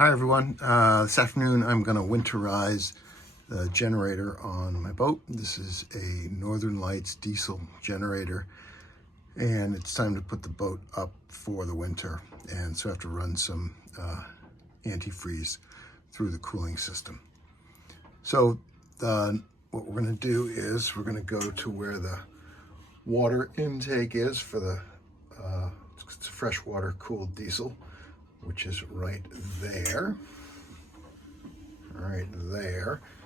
Hi everyone. This afternoon I'm going to winterize the generator on my boat. This is a Northern Lights diesel generator and it's time to put the boat up for the winter, and so I have to run some antifreeze through the cooling system. So what we're going to do is we're going to go to where the water intake is for the it's a freshwater cooled diesel, which is right there.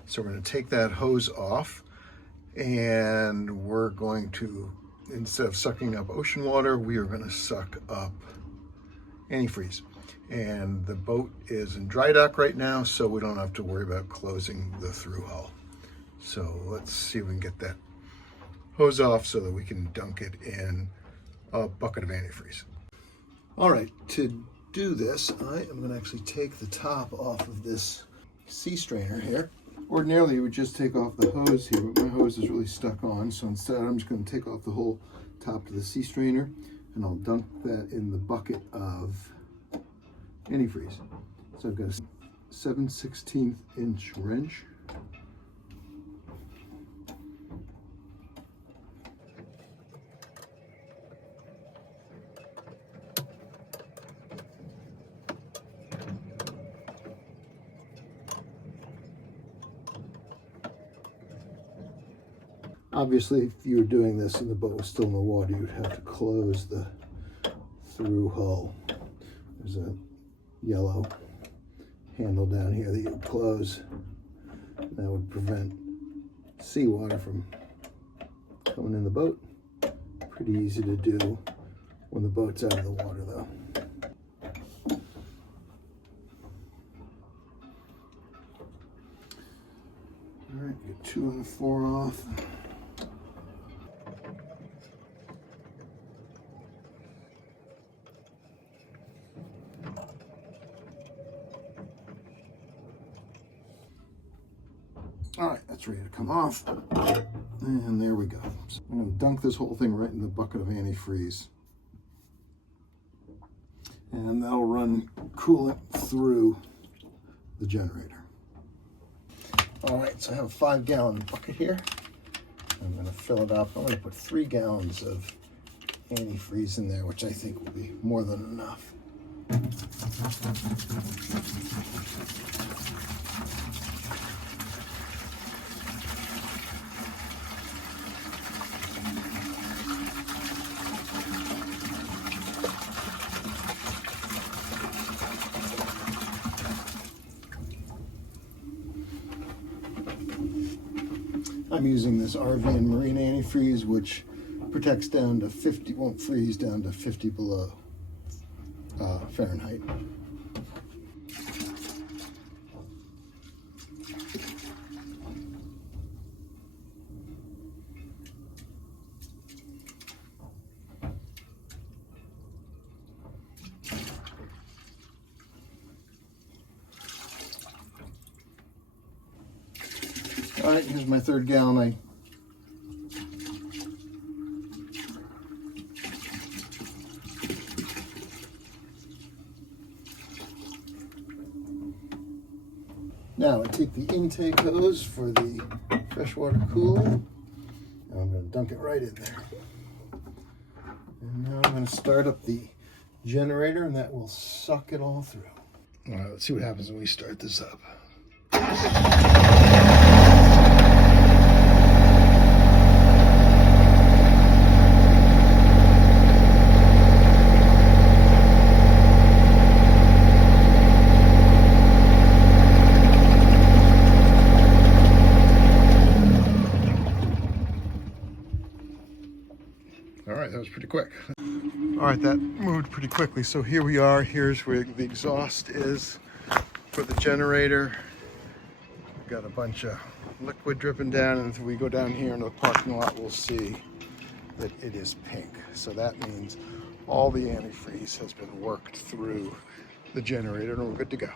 So we're going to take that hose off, and we're going to, instead of sucking up ocean water, we are going to suck up antifreeze. And the boat is in dry dock right now, so we don't have to worry about closing the through hull. So let's see if we can get that hose off so that we can dunk it in a bucket of antifreeze. All right, to do this, I am going to actually take the top off of this sea strainer here. Ordinarily, you would just take off the hose here, but my hose is really stuck on, so instead I'm just going to take off the whole top to the sea strainer, and I'll dunk that in the bucket of antifreeze. So I've got a 7/16 inch wrench. Obviously, if you were doing this and the boat was still in the water, you'd have to close the through hull. There's a yellow handle down here that you would close. That would prevent seawater from coming in the boat. Pretty easy to do when the boat's out of the water, though. All right, get 2 of the 4 off. All right, that's ready to come off. And there we go. So I'm going to dunk this whole thing right in the bucket of antifreeze. And that'll run coolant through the generator. All right, so I have a 5-gallon bucket here. I'm going to fill it up. I'm going to put 3 gallons of antifreeze in there, which I think will be more than enough. I'm using this RV and marine antifreeze, which protects down to 50, won't freeze down to 50 below Fahrenheit. All right, here's my 3rd gallon. Now I take the intake hose for the freshwater cooling, and I'm going to dunk it right in there. And now I'm going to start up the generator, and that will suck it all through. All right, let's see what happens when we start this up. All right, that was pretty quick. All right, that moved pretty quickly. So here we are. Here's where the exhaust is for the generator. We've got a bunch of liquid dripping down, and if we go down here into the parking lot, we'll see that it is pink. So that means all the antifreeze has been worked through the generator, and we're good to go.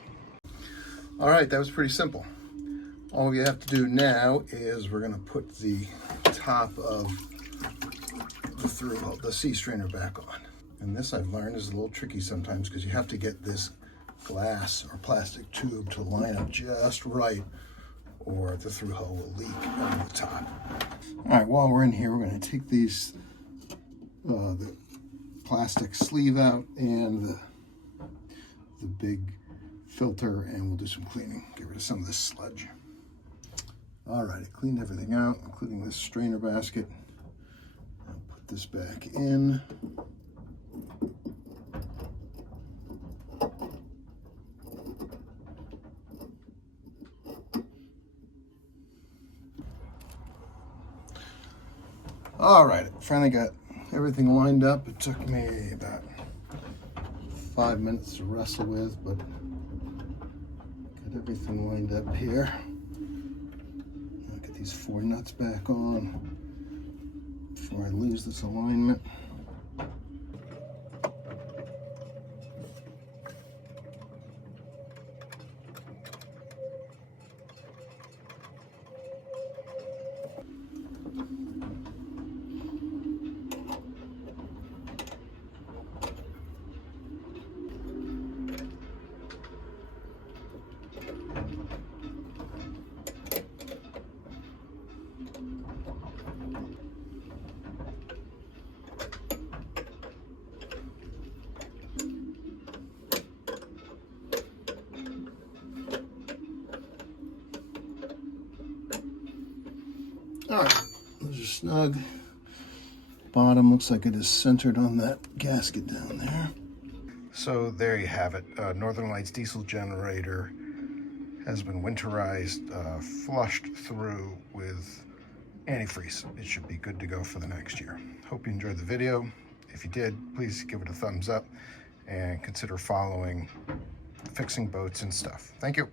All right, that was pretty simple. All you have to do now is we're going to put the top of the sea strainer back on. And this, I've learned, is a little tricky sometimes because you have to get this glass or plastic tube to line up just right, or the through hole will leak over the top. All right, while we're in here, we're going to take these the plastic sleeve out and the big filter, and we'll do some cleaning. Get rid of some of this sludge. All right, I cleaned everything out, including this strainer basket. I'll put this back in. All right, finally got everything lined up. It took me about 5 minutes to wrestle with, but got everything lined up here. I'll get these 4 nuts back on before I lose this alignment. All right, those are snug. Bottom looks like it is centered on that gasket down there. So there you have it. Northern Lights diesel generator has been winterized, flushed through with antifreeze. It should be good to go for the next year. Hope you enjoyed the video. If you did, please give it a thumbs up and consider following Fixing Boats and Stuff. Thank you.